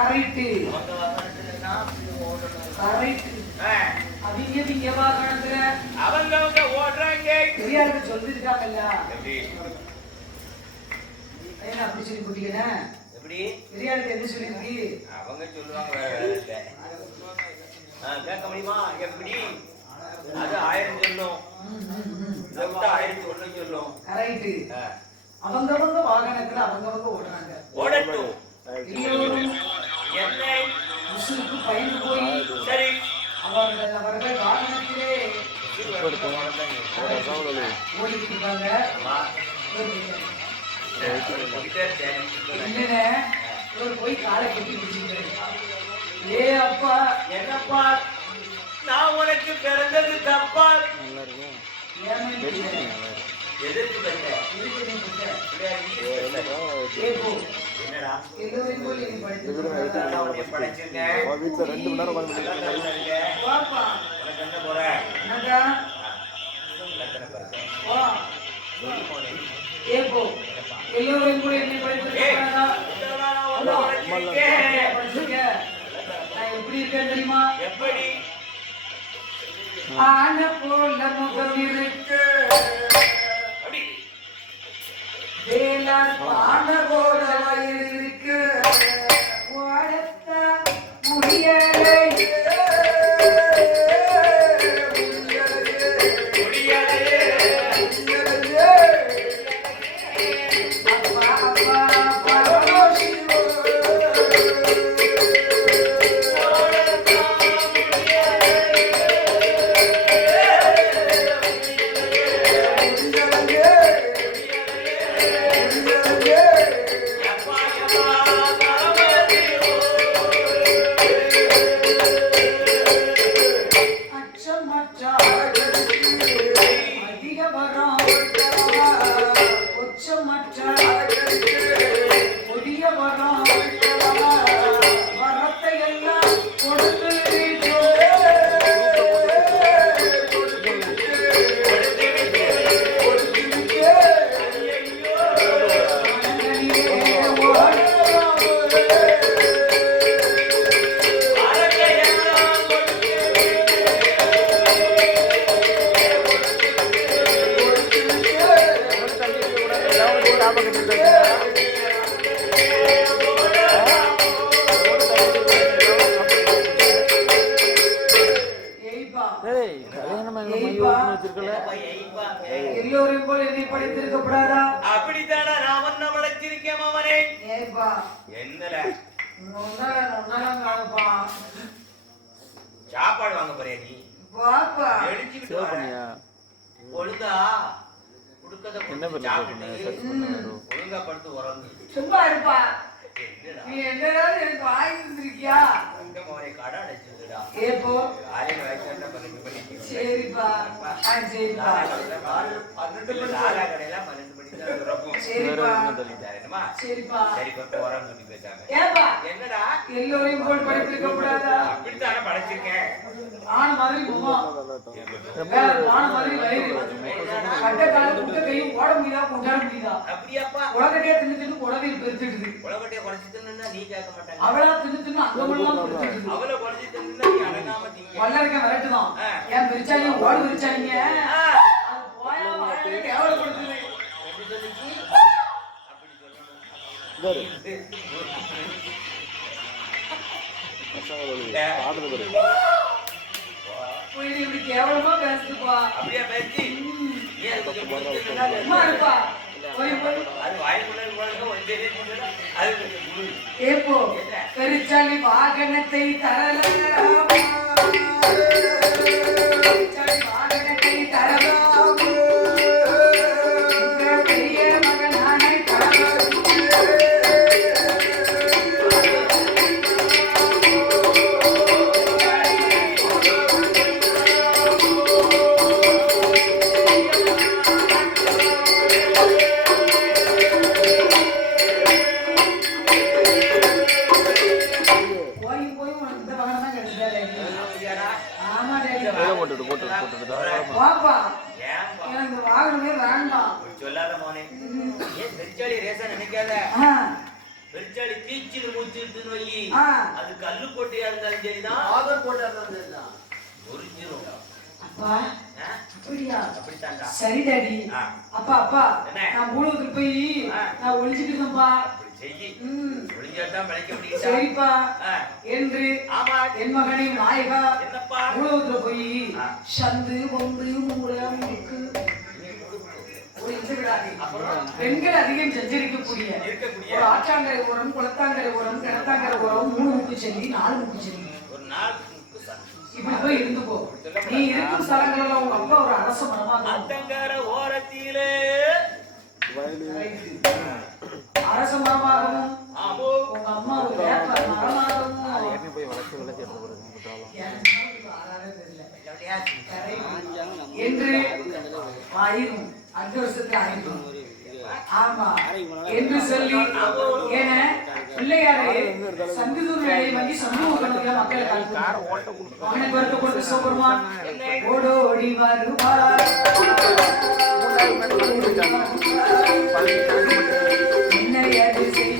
Correct. Correct. அவங்க வாகனத்துல அவங்க ஓடுறாங்க. பெரியாருக்கு சொல்லிருக்காங்கல்ல. என்ன அப்படி சொல்லி குட்டிக்கன? எப்படி? பெரியாருக்கு என்ன சொல்லிருக்கு? அவங்க சொல்லுவாங்க வேற இல்ல. கேட்க முடியுமா? எப்படி? அது 1000 சொல்லும். இத விட்டு 1000 சொல்லும். கரெக்ட். அவங்க வாகனத்துல அவங்க ஓடுறாங்க. ஓடட்டும். என்னை முசுக்கு பயந்து போய் சரி அவர்கள் வாகனத்திலே ஓடிட்டு இருக்காங்க. போய் காலை கட்டி பிடிச்சிருக்காரு. ஏ அப்பா என்னப்பா நான் உனக்கு பிறந்தது தப்பா? எதற்கு எல்லோரும் கூட என்ன எப்படி இருக்கேன் தெரியுமா? எப்படி ஆன போல முகம் இருக்கு வேளாண் பான போல வயிறு இருக்கு வாழத்த முடியலை எல்லோரும் போல் என்னை படித்திருக்கப்படாதா? அப்படித்தானா நான் ஒன்ன படைச்சிருக்கேன் அவனே. ஏப்பா என்னல சாப்பாடு வாங்க போறியா நீ? வாப்பா எழுச்சிட்டு வரியா? ஒழுங்கா குடுக்கத ஒழுங்கா படுத்து உறங்கு. சும்மா இருப்பா. நீ என்னடா எனக்கு வாங்கி தந்திருக்கியா? அங்க போறே கடை அடைச்சுடா. ஏப்போ ஆளே வயசு பண்ணி சரிப்பா. சரிப்பா 12 மணி ஆளா கடையில 12 மணிக்கு தான் வரப்போம். சரிப்பா என்னமா? சரிப்பா சரிப்பா போறோம் சொல்லி பேசாங்க. ஏப்பா என்னடா எல்லோரையும் போல் படிச்சிருக்க கூடாதா? அப்படிதான் படிச்சிருக்கேன். ஆன மாதிரி மும்மா ஆன மாதிரி வயிறு கட்ட கால குட்ட கையும் ஓட முடியதா கொண்டாட முடியதா? அப்படியாப்பா உலகட்டே தின்னு உடவே பெருத்துடுது. உலகட்டே குறைச்சி தின்னுனா நீ கேட்க மாட்டாங்க. அவளா தின்னு அங்கமெல்லாம் பெருத்துடுது. அவள குறைச்சி தின்னுனா நீ அடங்காம திங்க. வல்லர்க்க வரட்டுதான். ஏன் பெருச்சாலிங்க ஓடு பெருச்சாலிங்க அது போயா வாயில கேவல கொடுத்துது. எப்படி சொல்லிச்சு? அப்படி சொல்லணும். பாடுது பாரு. போய் இப்படி கேவலமா பேசுதுப்பா. அப்படியே பேசி ஏன் சும்மா இருப்பா. போய் போய் அது வாய்க்குள்ள போறது ஒன்றே போறது அது ஏப்போ பெருச்சாலி வாகனத்தை தரலாம். பெருச்சாலி வாகனத்தை தரலாம். பெரிய மகனானை தரலாம். சொல்லாத மோனே பெருச்சாலி ரேசா நினைக்காத. பெருச்சாலிக்கு கீச்சில் மூச்சிட்டுன்னு வை. அது கல்லு கோட்டையா இருந்தாலும் சரிதான், ஆதர் கோட்டையா இருந்தாலும் சரிதான், ஒரிஜினல். அப்பா அப்படியா? அப்படித்தான்டா. சரி டாடி. அப்பா அப்பா நான் மூலத்துக்கு போய் நான் ஒளிஞ்சுக்கிட்டேன்ப்பா. சரிப்பா என்று என் மகனை நாயகா மூலத்துல போய் சந்து பொந்து மூலம் பெண்கள் அதிகம் சஞ்சரிக்கக்கூடிய ஒரு ஆற்றாங்கரை ஓரம், குளத்தாங்கரை ஓரம், கிணத்தாங்கரை ஓரம், 3 முக்கு செல்லி 4 முக்கு செல்லி இப்படி போய் இருந்து போ. நீ இருக்கும் ஸ்தலங்கள்ல உங்க அப்பா ஒரு அரச மரமாக ஓரத்திலே அரச மரமாகவும் உங்க அம்மா ஒரு வேப்ப மரமாகவும் என்று ஆயிரும். 5 வருஷத்துல ஆயிரும். ஆமா என்று சொல்லி என பிள்ளையாரே சந்திதூர் வேலை வாங்கி சமூக மக்களை அவனுக்கு வருத்த கொடுத்து சோபருமான் ஓடோடி வருவார். என்னையது செய்தி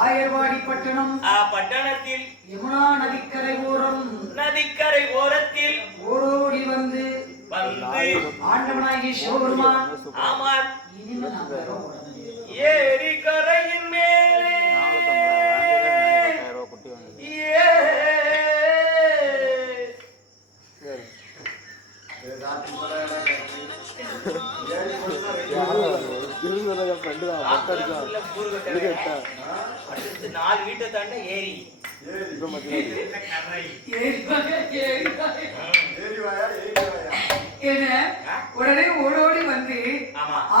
ஆயர்வாடி பட்டணம். பட்டணத்தில் யமுனா நதிக்கரை ஓரம், நதிக்கரை ஓரத்தில் ஓடோடி வந்து ஆண்டவனாகி சிவபெருமான் ஆமான் ஏரி கரையின் மேலே நாலு வீட்டை தாண்ட ஏரி உடனே ஓடோடி வந்து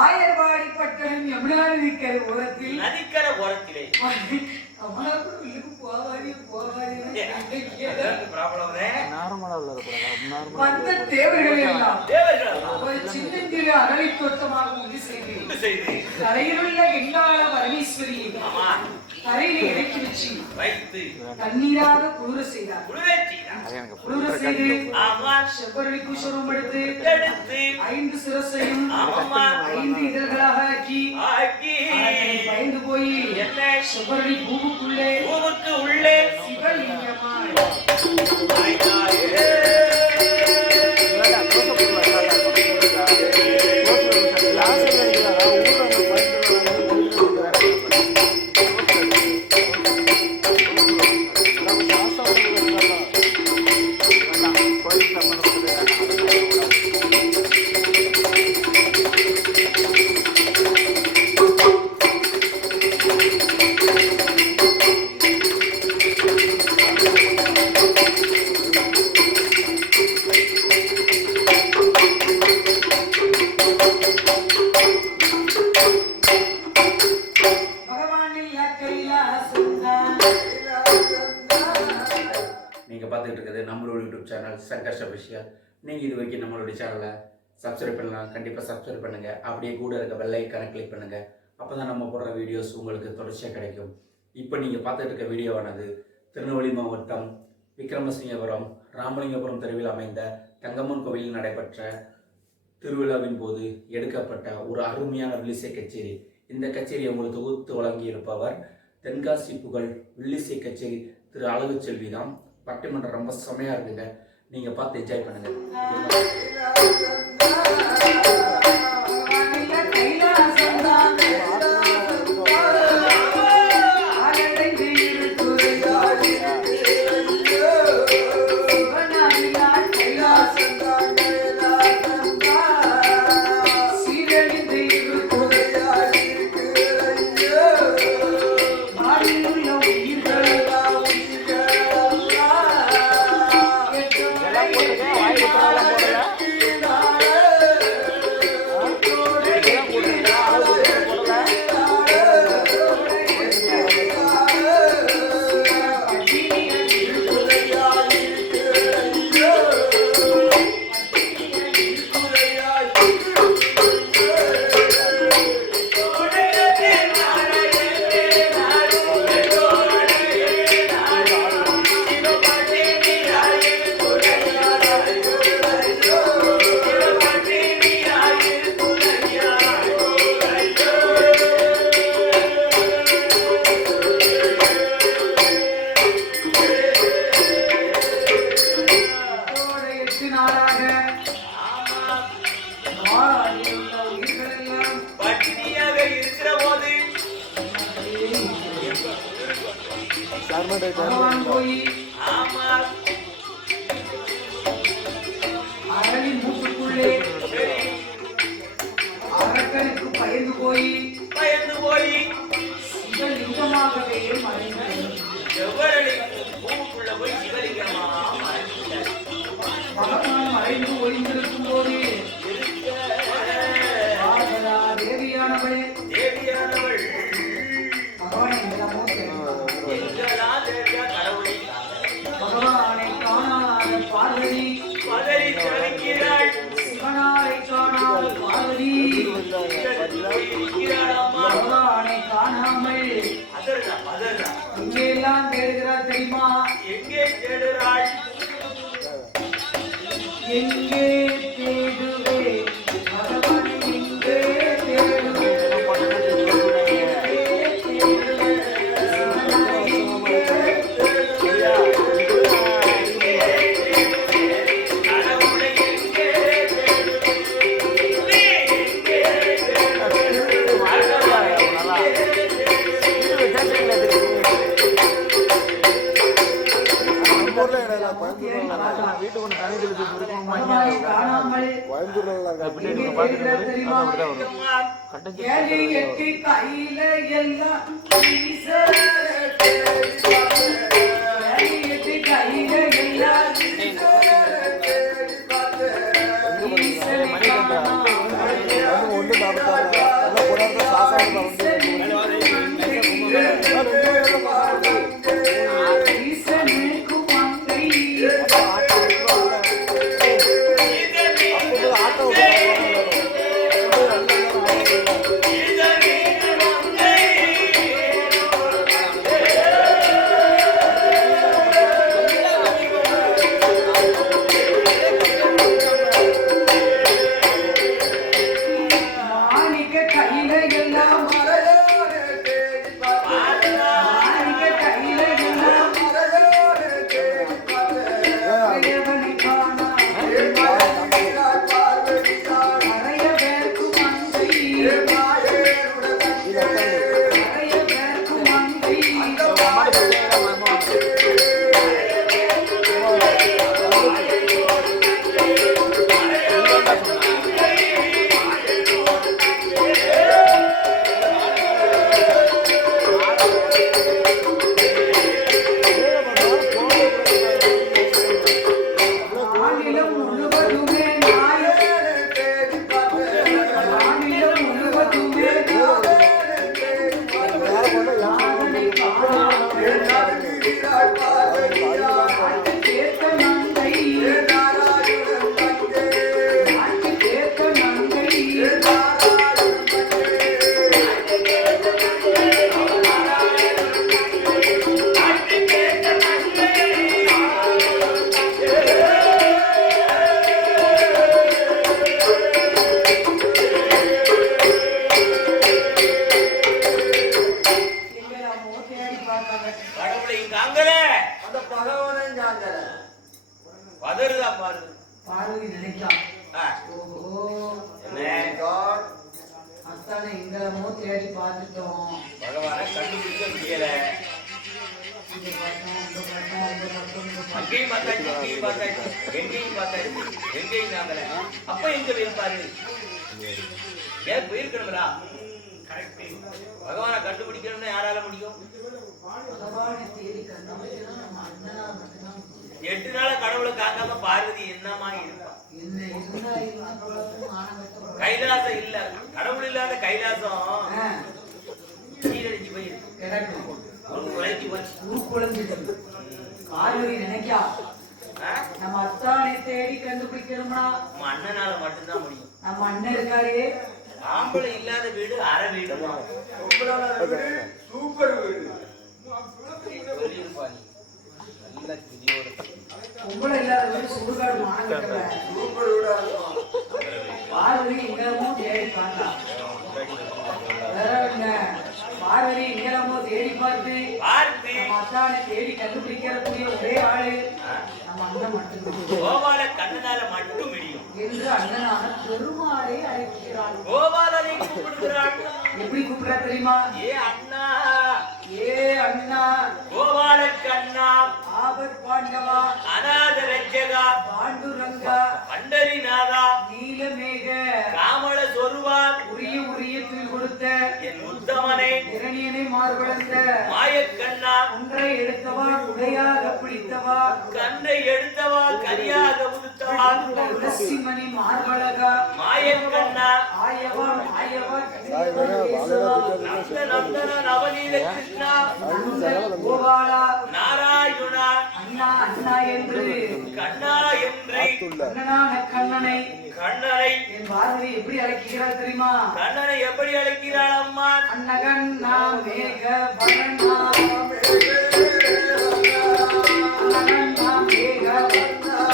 ஆயர்வாடி பட்டணம் யமுனா நதிக்கரை ஓரத்தில், நதிக்கரை ஓரத்திலே வந்த தேவர்கள் எல்லாம் ஒரு சின்னஞ்சிறு அகலை தோட்டமாக உண்டு செய்து கரையிலுள்ள எங்கால பரமேஸ்வரியை கரையில இறக்கி வச்சு வைத்து தண்ணீராக குளிர செய்தார். குளிர செய்து செவ்வரளி குஷரம் எடுத்து 5 சிரசையும் 5 இதழ்களாக ஆக்கி பயந்து போய் செவ்வரளி பூவுக்குள்ளே சிவலிங்கமாய் நம்மளோட யூடியூப் சேனல் சங்கர்ஷ் அபிஷியல். நீங்கள் இது வரைக்கும் நம்மளுடைய சேனலை சப்ஸ்கிரைப் பண்ணலாம், கண்டிப்பாக சப்ஸ்கிரைப் பண்ணுங்கள். அப்படியே கூட இருக்க பெல் ஐக்கானை கிளிக் பண்ணுங்கள். அப்போ தான் நம்ம போடுற வீடியோஸ் உங்களுக்கு தொடர்ச்சியாக கிடைக்கும். இப்போ நீங்கள் பார்த்துட்டு இருக்க வீடியோவானது திருநெல்வேலி மாவட்டம் விக்ரமசிங்கபுரம் ராமலிங்கபுரம் தெருவில் அமைந்த தங்கம்மன் கோவிலில் நடைபெற்ற திருவிழாவின் போது எடுக்கப்பட்ட ஒரு அருமையான வில்லிசை கச்சேரி. இந்த கச்சேரியை உங்களுக்கு தொகுத்து வழங்கியிருப்பவர் தென்காசி புகழ் வில்லிசை கச்சேரி திரு அழகுச்செல்வி தான். பட்டிமன்றம் ரொம்ப செமையாக இருக்குங்க, நீங்கள் பார்த்து என்ஜாய் பண்ணுங்கள். பகவான் போய் ஆமா அரளி மூட்டுக்குள்ளே அரக்கனுக்கு பயந்து போய் சிவலிங்கமாகவே மறைந்தார். பூவுக்குள்ள போய் சிவலிங்கமா பகவான் மறைந்து ஒளிந்திருக்கும் போது தேவியானவள் பகவான் எங்கெல்லாமோ பகவானை காணாத பார்வதி சிவனாரை காணாத பார்வதி பகவானை காணாமல் எங்கெல்லாம் தேடுகிறார் தெரியுமா? எங்கே தேடுறாள்? எங்கே தேடுவே பகவானை எங்கே தேடுவே கையில எல்லாம் பார்வதி நினைக்கலாம் அத்தானை எங்கமோ தேடி பார்த்துட்டோம், பகவானை கண்டுபிடிக்க முடியல. அங்கேயும் பார்த்தாச்சு, இங்கேயும் பார்த்தாச்சு, எங்கேயும் பார்த்தாச்சு, எங்கேயும் நாங்கல. அப்ப எங்க போயிருப்பாரு? ஏன் போயிருக்கணும்டா? கரெக்ட். பகவானை கண்டுபிடிக்கணும்னா யாரால முடியும்? பகவானை தேடி கண்டுபிடிக்கணும் நம்ம அண்ணனா மட்டும்தான். 8 நாள் கடவுளை காக்காம பார்வதி என்னமா இருப்பா? கைலாசம் இல்ல, கடவுள் இல்லாத கைலாசம் சீரழிஞ்சு போயிருக்கு, உழைச்சி போச்சு. பார்வதி நினைக்கா நம்ம அத்தானை தேடி கண்டுபிடிக்கணும்னா நம்ம அண்ணனால மட்டும்தான் முடியும். நம்ம அண்ணன் இருக்காரு, ஆம்பளை இல்லாத வீடு அரை வீடு, சூப்பர் வீடு. பொம்பளை இல்லாத வீடு சுடுகாடு மாணவர்கள. பார்வதி எங்கமோ தேடி பார்த்தா, வேற என்ன பார்வதி நீளமோ தேடி பார்த்து நம்ம அத்தானை தேடி கண்டுபிடிக்கக்கூடிய ஒரே ஆளு நம்ம அண்ணன் மட்டும்தான். கோபால கண்ணனால மட்டும் முடியும் என்று அண்ணனான பெருமாளை அழைக்கிறாள். கோபாலனை கூப்பிடுகிறாள். எப்படி கூப்பிடுறா தெரியுமா? ஏ அண்ணா, ஏ அண்ணா, கோபால கண்ணா, ஆபத் பாண்டவா, அநாத ரட்சகா, பாண்டுரங்கா, பண்டரிநாதா, நீலமேக, காமள சொருவா, உரிய உரிய தூள் கொடுத்த என் உத்தமனை, இரணியனை மார்பளந்த மாயக்கண்ணா, ஒன்றை எடுத்தவா உடையாக பிடித்தவா, கன்றை எடுத்தவா கரியாக உடுத்தவா, துளசிமணி மார்பழகா, மாயக்கண்ணா, ஆயவா ஆயவா, நந்த நந்தன நவநீத கிருஷ்ணா, கோபாலா, நாராயணா, அண்ணா அண்ணா என்று கண்ணா என்று அண்ணனான கண்ணனை கண்ணனை என் பார்வதி எப்படி அழைக்கிறார் தெரியுமா? கண்ணனை எப்படி அழைக்கிறாள் அம்மா? அன்னகண்ணா மேக வண்ணா, அன்னகண்ணா மேக வண்ணா,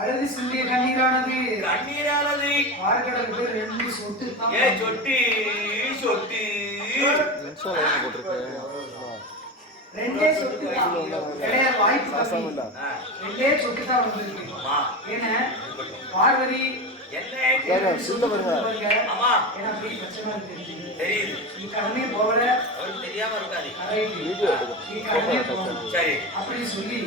அழுது சிந்திய கண்ணீரானது பார்க்கடலுக்கு ரெண்டு சொட்டு தான். சொட்டி சொட்டி ரெண்டே சொட்டு தான். கிடையாது, வாய்ப்பு கம்மி. ரெண்டே சொட்டு தான் வந்திருக்கு. ஏன்னா பார்வதி தெரியாம இருக்காது அப்படி சொல்லி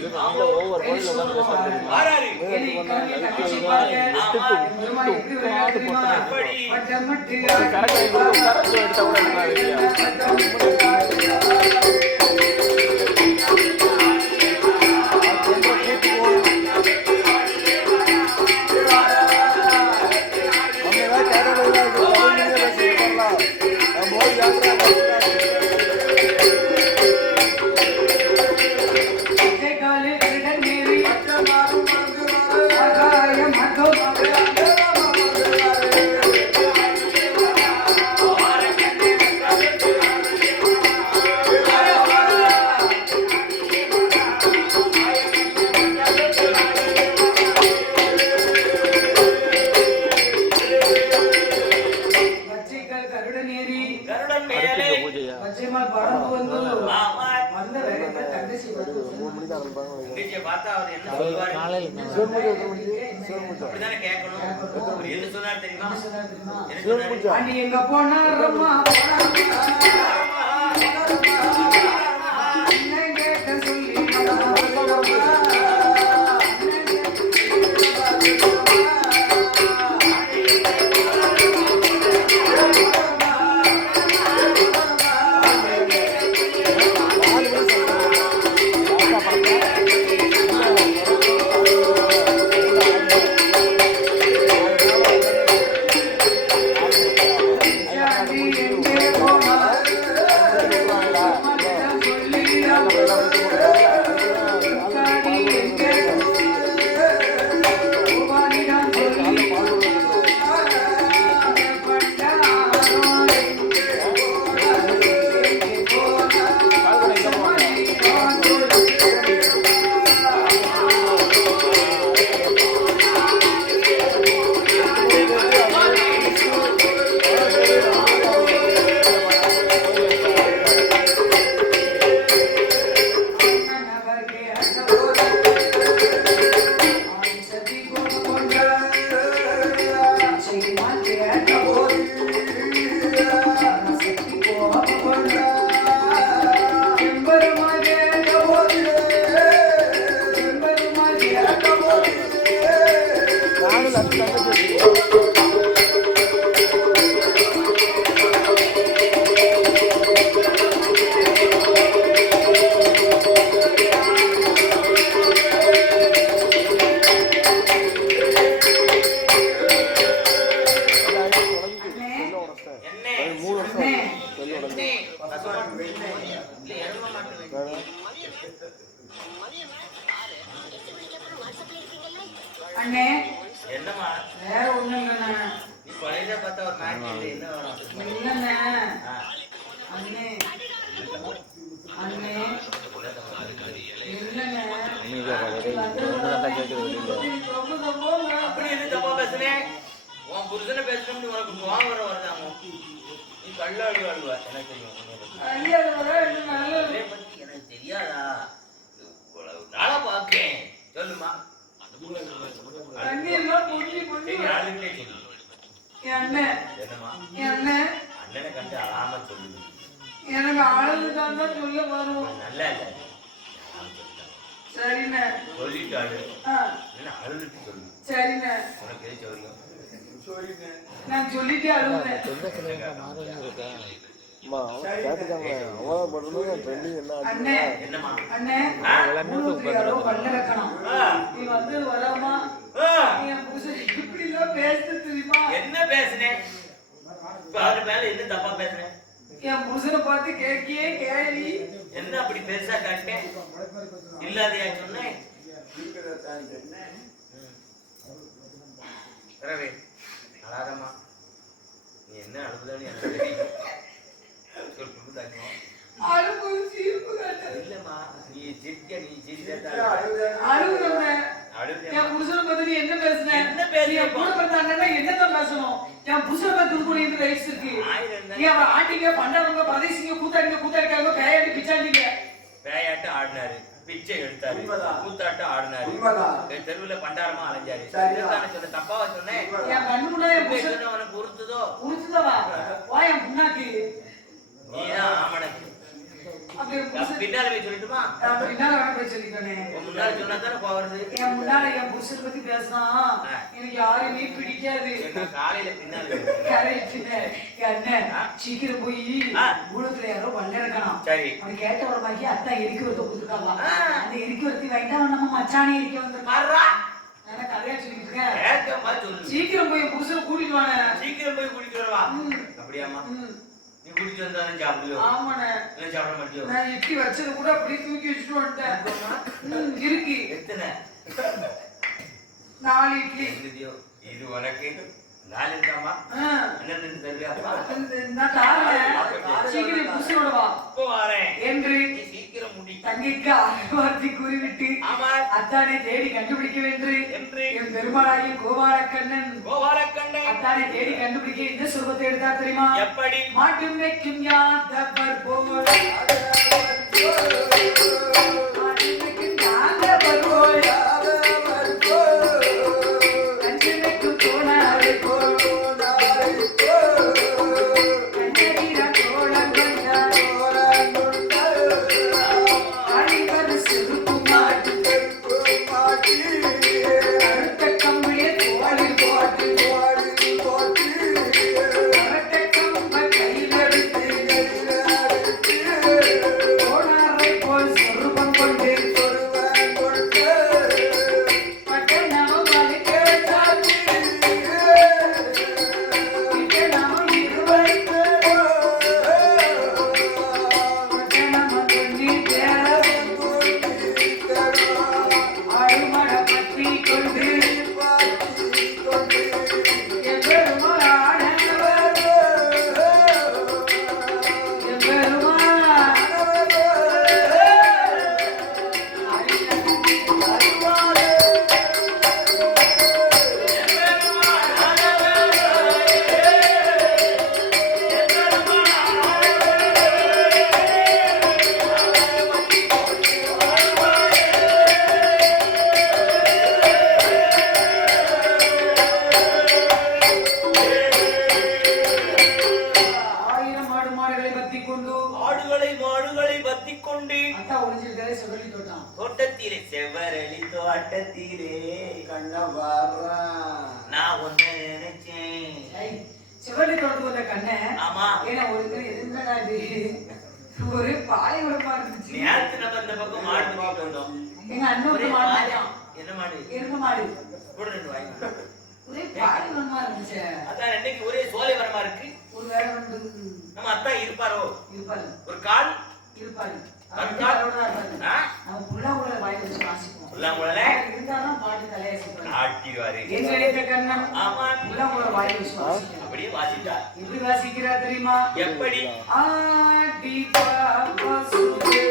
அப்படிதானே கேட்கணும். என்ன சொன்னார் தெரியுமா? அண்ணி எங்க போனாரம்மா அண்ணே என்னம்மா? வேற ஒண்ணும் இல்லண்ணே. நீ பழையதா பார்த்தா ஒரு நாட்டில் என்ன வரும்? இல்லண்ணே அண்ணே அண்ணே இல்லண்ணே அப்படி எது தப்பா பேசுனேன்? உன் புருஷனை பேசணும்னு உனக்கு கோவம் வர வருதாமோ? நீ கல்லாடு ஆடுவ எனக்கு தெரியும். எனக்கு தெரியாதா? நாளா பாக்கேன் சொல்லுமா. அண்ணனை கண்டு அழாம சொல்லுங்க. எனக்கு அழகுதான் தான் சொல்ல வரும். நல்லா இல்ல சரிண்ணே சொல்லிட்டு அழு. அழுதுட்டு சொல்லு. சரிண்ணே உனக்கு எது சொல்லுங்க. நான் சொல்லிட்டே அழுகுறேன். அண்ணே என்னம்மா? அண்ணே யாரோ பல்லறக்கணும். நீ வந்து வராமா? என் புருஷன் இப்படி எல்லாம் பேசுறது தெரியுமா? என்ன பேசுனேன்? அவரு மேல என்ன தப்பா பேசுனேன்? என் புருஷனை பார்த்து கேட்கியே கேள்வி. என்ன அப்படி பெருசா காட்டேன்? இல்லாதையா சொன்னேன்? ரவி அழாதம்மா. நீ என்ன அழுகுதான்னு எனக்கு தெரியும். இல்லம்மா நீ சிரிக்க நீ சிரிக்க என் புருஷனை பத்தி நீ என்ன பேசுன? என்ன பேசுன? என் கூட பிறந்த அண்ணன் என்னதான் பேசணும்? என் புருஷனை பத்தி கூட இந்த ரைட்ஸ் இருக்கு. நீ அவன் ஆண்டிங்க பண்டாரங்க பிரதேசிங்க கூத்தாடிக்காங்க பேயாட்டி பிச்சாண்டிங்க. பேயாட்டு ஆடினாரு, பிச்சை எடுத்தாரு, கூத்தாட்டு ஆடினாரு, தெருவுல பண்டாரமா அலைஞ்சாரு. சொன்ன தப்பாவா சொன்னேன்? என் கண்ணுனா என் புருஷன் உனக்கு உறுத்துதோ? உறுத்துதவா? வா என் புண்ணாக்கு. நீதான் ஆமணக்கு. பின்னால போய் சொல்லட்டுமா? பின்னால போய் சொல்லிக்கணே. முன்னால சொன்னா தானே போறது. என் முன்னால என் புருஷனை பத்தி பேசினா எனக்கு யாருமே பிடிக்காது. காலையில பின்னால அண்ணன் சீக்கிரம் போய் ஊழத்துல யாரோ பல்லறக்கணும். சரி அவன் கேட்ட ஒரு மாதிரி அத்தா எரிக்க வரத கொடுத்துருக்காவா. அந்த எரிக்க வரத்தி வேண்டாம் நம்ம மச்சானே எரிக்க வந்துருக்காரா. நான் கதையா சொல்லிட்டு இருக்கேன். சீக்கிரம் போய் புருஷனை கூட்டிட்டு வாங்க. சீக்கிரம் போய் கூட்டிட்டு வரவா? அப்படியாமா? நீ கூட்டிட்டு வந்தாலும் சாப்பிடுவியோ? ஆமாண்ணே. இல்லை சாப்பிட மாட்டியோ? நான் இட்லி வச்சது கூட அப்படியே தூக்கி வச்சுட்டு வந்துட்டேன். இருக்கு. எத்தனை? 4 இட்லி. இது உனக்கு 4 இருக்காமா? என்ன தெரியாப்பா? நான் தாரேன். சீக்கிரம் புருஷனோட வா. இப்போ வரேன் என்று சீக்கிரம் முடி. தங்கைக்கு ஆழ்வார்த்தி கூறிவிட்டு அத்தானை தேடி கண்டுபிடிக்க என்று என் பெருமாளாகிய கோபாலக்கண்ணன் அத்தானை தேடி கண்டுபிடிக்க இந்த சுரூபத்தை எடுத்தா தெரியுமா? எப்படி? மாட்டும் வைக்கும் யாதவர் போல மாட்டும் வைக்கும் யாதவர் போல தோட்டத்திலே செவ்வரளி தோட்டம். தோட்டத்திலே செவ்வரளி தோட்டத்திலே கண்ண பாடுறா நான் ஒண்ணு நினைச்சேன். செவ்வரளி தோட்டத்துக்கு வந்த கண்ணை ஆமா ஏன்னா ஒரு என்னடா இது ஒரு பாலைவனமா இருந்துச்சு. நேரத்து நம்ம இந்த பக்கம் மாடு பார்க்க வந்தோம். எங்க அண்ணன் மாடு என்ன மாடு? எருமை மாடு. கூட ரெண்டு வாங்கி ஒரே பாலைவனமா இருந்துச்சு. அதான் இன்னைக்கு ஒரே சோலை வரமா இருக்கு. ஒரு வேலை வந்து நம்ம அத்தா இருப்பாரோ? இருப்பாரு. ஒரு கால் இருப்பாரு. நம்ம புல்லாங்குழல வாய் வச்சு வாசிப்போம். புல்லாங்குழல இருந்தாலும் பாட்டு தலையாசிப்பாரு. ஆட்டிடுவாரு. எங்க கண்ணன் ஆமா புல்லாங்குழல வாய் வச்சு வாசிக்கிறார். அப்படியே வாசிட்டா. எப்படி வாசிக்கிறா தெரியுமா? எப்படி? ஆடி பாசுதே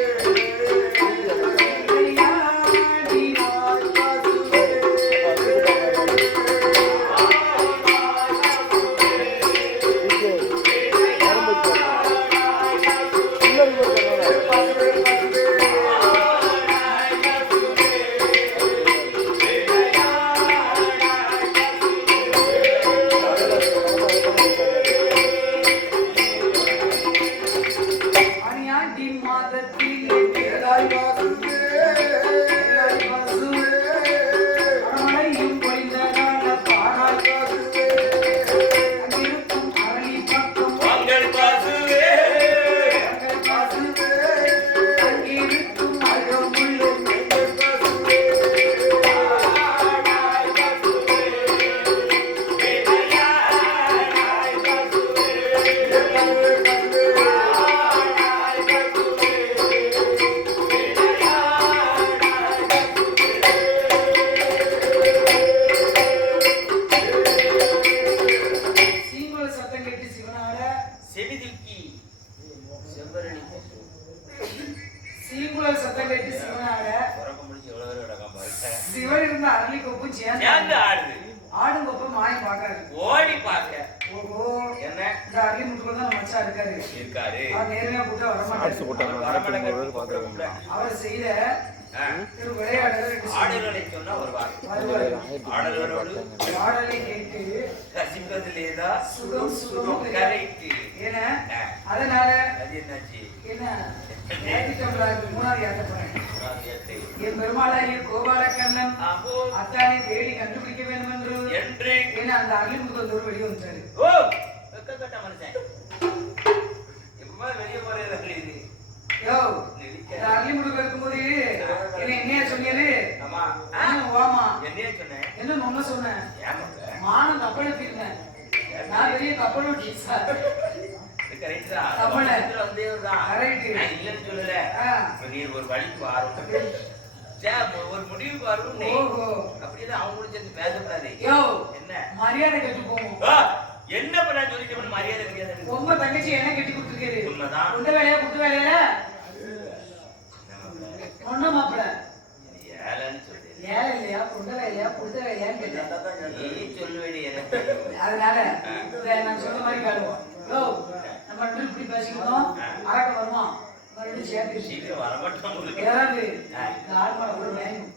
அவர் செய்த ஆடுகளை சொன்னா ஆடலை கேட்டு ரசிப்பதிலேதான் சுகம் சுகம் கரெக்ட். ஏன்னா அதனால அது என்னாச்சு? என்ன மூணாவது யாத்திரை என் பெருமாளாகிய கோபால கண்ணன் அத்தானை தேடி கண்டுபிடிக்க வேண்டும் என்று என்ன அந்த அருளிமுக ஒரு வெளியே வந்துட்டாரு. ஓ வெக்கட்ட மனுஷன் எப்பமா வெளியே போறது யோ அருளிமுக இருக்கும்போது என்னையா சொன்னீரு? ஓமா என்னையா சொன்னேன்? என்ன நொன்ன சொன்னேன்? மானம் கப்பல் தீர்ந்தேன். நான் பெரிய கப்பல் ஓட்டி சார். ஒரு வழிக்கு வரும் ஒரு முடிவுக்கு வரும். அப்படியே அவங்களும் சேர்ந்து பேசக்கூடாது. என்ன மரியாதை கட்டி போவோம். என்ன பண்ண சொல்லிட்டு மரியாதை கிடையாது. உங்க தங்கச்சி என்ன கட்டி கொடுத்துருக்காரு? உண்மைதான். குண்டு வேலையா குட்டு வேலையா ஒண்ணு மாப்பிள ஏலன்னு சொல்லு. ஏல இல்லையா குண்டு வேலையா குட்டு வேலையான்னு கேட்டேன். நீ சொல்லுவேடி எனக்கு. அதனால நான் சொன்ன மாதிரி கேளுவோம். யோ நம்ம ரெண்டு இப்படி பேசிக்கிட்டோம். அழக வருமா மறுபடியும் சேர்த்து சீக்கிரம் வரமாட்டோம். யாராவது இந்த ஆடு மாட கூட வேணும்.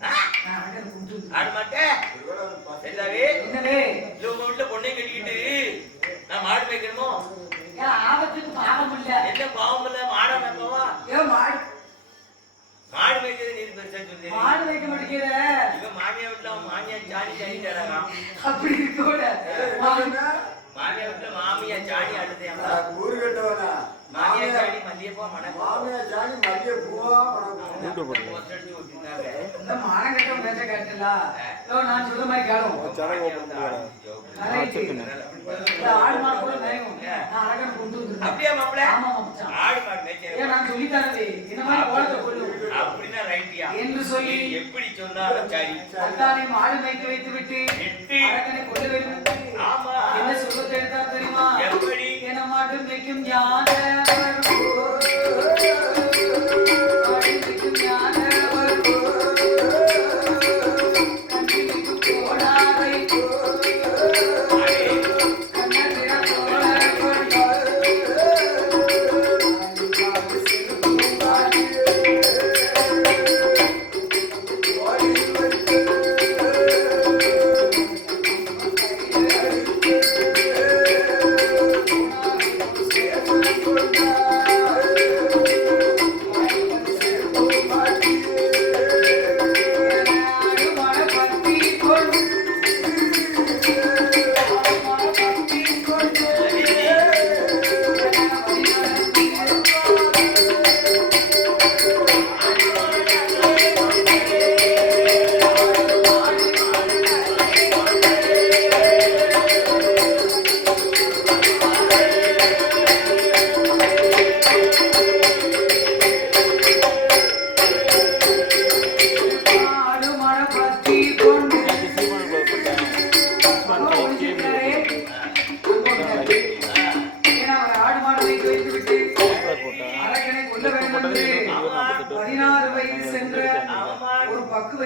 நான் அங்கே குண்டு ஆடு மாட்டேன். எல்லாவே என்னவே உங்க வீட்டுல பொண்ணை கட்டிக்கிட்டு நான் மாடு வைக்கணுமோ? ஏன் ஆபத்துக்கு பாவம் இல்ல. என்ன பாவம் இல்ல? மாடா மேய்ப்பவா? ஏன் மாடு வைக்கிறது நீர் பெருசா சொல்லி மாடு வைக்க மாட்டேங்கிற. இவன் மாமியா வீட்டுல மாமியா சாணி சாணிட்டாராம். அப்படி இருக்க கூட மாமியா வீட்டுல மாமியா சாணி அழுது ஊரு கட்டவனா மாமியா சாணி மல்லிகைப்பூ மணக்கும். மாமியா சாணி மல்லிகைப்பூவா மணக்கும். இந்த மானம் கட்டம் பேச கேட்டல. நான் சொல்ல மாதிரி கேளும். ஆடு மாடு கூட மேயும். நான் அழகான கொண்டு வந்துருக்கேன். அப்படியே மாப்பிள? ஆமா மச்சான். ஆடு மாடு மேய்ச்சேன். நான் சொல்லி தரது இந்த மாதிரி கோலத்தை கொள்ளு அப்படின்னா ரைட்டியா என்று சொல்லி எப்படி சொன்னாலும் சரி. அத்தானை மாடு மேய்க்க வைத்து விட்டு அழகனை கொள்ள வேண்டும். ஆமா என்ன சொல்ல தெரிந்தா தெரியுமா? எப்படி? என மாட்டு மேய்க்கும் ஞான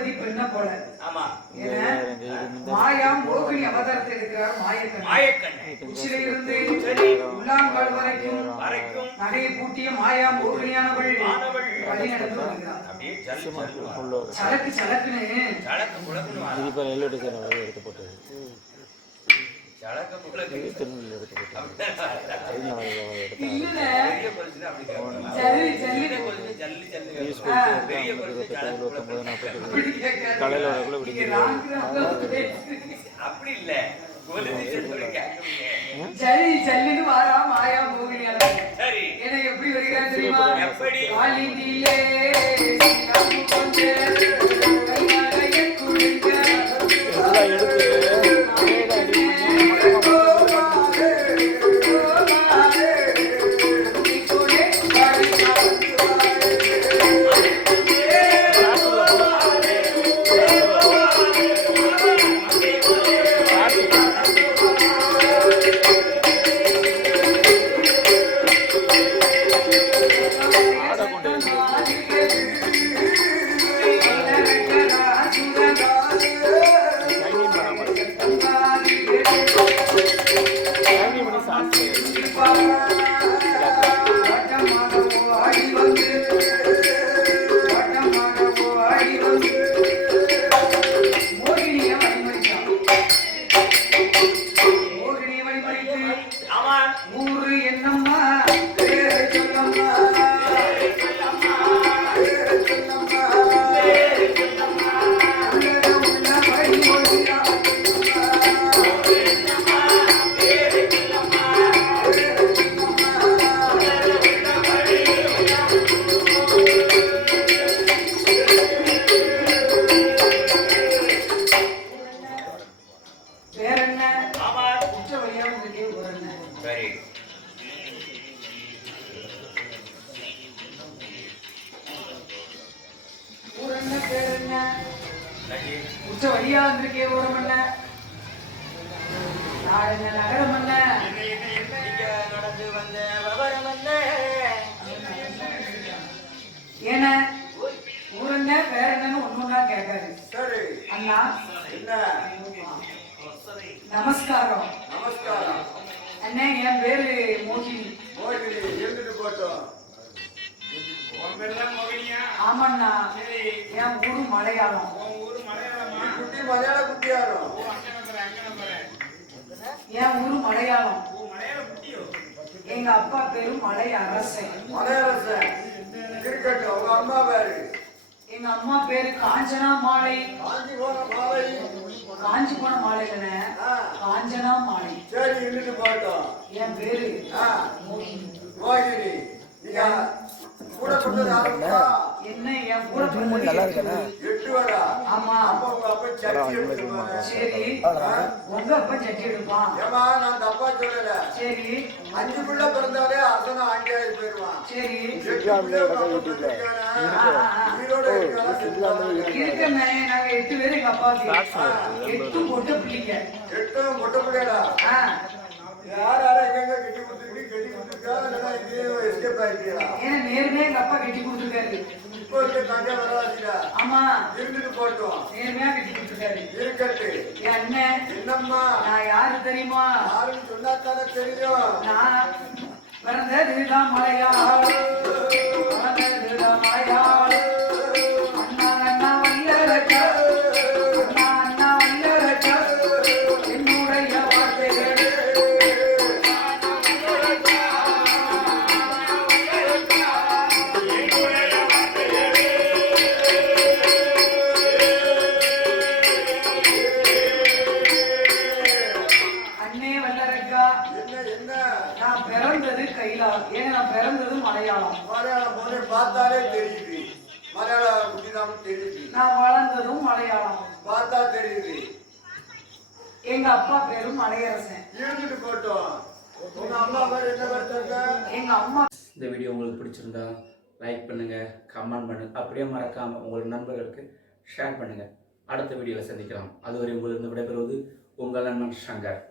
திரௌபதி பெண்ண போல. ஆமா. ஏன்னா மாயா மோகினி அவதாரத்தில் இருக்கிறார் மாயக்கண்ணன். மாயக்கண்ணன் உச்சிலிருந்து சரி உள்ளாங்கால் வரைக்கும் நகையை பூட்டிய மாயா மோகினியானவள் வழி நடந்து வருகிறார். அப்படியே ஜல்லு சலக்கு சலக்குன்னு சலக்கு குலக்குன்னு இது இப்போ எல்லோட்டு சார் எடுத்து போட்டது சலக்கு குலக்கு திருநெல்வேலி எடுத்து போட்டது இல்ல பெரிய பரிசுனா அப்படி கேட்கணும். ஜல்லி ஜல்லி ஜல்லி ஜல்லி பெரிய பரிசு 49 கடையில் வரக்குள்ள பிடிக்கும் அப்படி இல்ல ஜல்லி ஜல்லின்னு வாரா மாயா மோகினியானவள். சரி எனக்கு எப்படி வருகிறார் தெரியுமா? எப்படி? வாலினிலே சிங்கம் கொண்டு கையாளைய குளிங்க இதெல்லாம் எடுத்து உச்ச வழியா வந்திருக்கே ஓரம் என்ன நகரம் என்ன நடந்து வந்த விவரம் என்ன ஏன ஊர் என்ன பேர் என்னன்னு ஒண்ணுன்னா கேட்காரு. சரி அண்ணா என்ன நமஸ்காரம். நமஸ்காரம். அண்ணே என் பேரு மோகினி. மோகினி இருந்துட்டு போட்டோம். ஆமாண்ணா என் ஊரு மலையாளம். நீ குட்டி மலையாள குட்டியாரும். என் ஊரு மலையாளம். எங்க அப்பா பேரு மலை அரசன். மலையரசன் இருக்கட்டும். உங்க அம்மா பேரு? எங்க அம்மா பேரு காஞ்சனா மாலை. காஞ்சி போன மாலை. காஞ்சி போன மாலைதானே, காஞ்சனா மாலை. சரி இருந்துட்டு போட்டோம். என் பேரு மோகினி. மோகினி நீங்க கூட கொண்டது ஆரம்பா? என்ன என் கூட நல்லா இருக்கா? 8 வரா? ஆமா. அப்ப உங்க அப்பா சட்டி எடுத்துவாங்க. சரி உங்க அப்பா சட்டி எடுப்பான். ஏமா நான் தப்பா சொல்லல. சரி 5 பிள்ளை பிறந்தாலே அசனம் ஆண்டியாயி போயிருவான். சரி 8 பிள்ளை உயிரோட இருக்கண்ணே, நாங்க 8 பேரு எங்க அப்பாவுக்கு. 8 பொட்டை பிள்ளைங்க. 8 மொட்டை பிள்ளைடா. யார் யாரும் எங்க கட்டி கொடுத்துருக்கா இல்லைன்னா இங்கேயே எஸ்கேப் ஆகிட்டீங்களா? ஏன்னா நேர்மையா எங்க அப்பா கட்டி கொடுத்துருக்காரு. இப்போ இருக்க தங்க வராதீங்களா? ஆமா இருந்துட்டு போட்டோம். நேர்மையா கட்டி கொடுத்துருக்காரு. இருக்கட்டு. என் அண்ணன் என்னம்மா நான் யாரு தெரியுமா? யாருன்னு சொன்னா தானே தெரியும். நான் பிறந்ததுதான் மலையாளம். பிறந்ததுதான் மலையாளம். அண்ணா அண்ணா வல்லரக்கா, அண்ணா அண்ணா வல்லரக்கா, என்னுடைய வார்த்தைகள் நான் பிறந்தது கைலா. ஏன்னா நான் பிறந்தது மலையாளம். மலையாளம் போது பார்த்தாலே தெரியுது. மலையாளம் குட்டிதான் தெரியுது. நான் வளர்ந்ததும் மலையாளம். பார்த்தா தெரியுது. எங்க அப்பா பேரும் மலையரசன். இருந்துட்டு போட்டோம். உங்க அம்மா பேர் என்ன பேர்? எங்க அம்மா. இந்த வீடியோ உங்களுக்கு பிடிச்சிருந்தா லைக் பண்ணுங்க, கமெண்ட் பண்ணுங்க, அப்படியே மறக்காம உங்கள் நண்பர்களுக்கு ஷேர் பண்ணுங்க. அடுத்த வீடியோவில் சந்திக்கலாம். அதுவரை உங்களிருந்து விடைபெறுவது உங்கள் நண்பன் சங்கர்.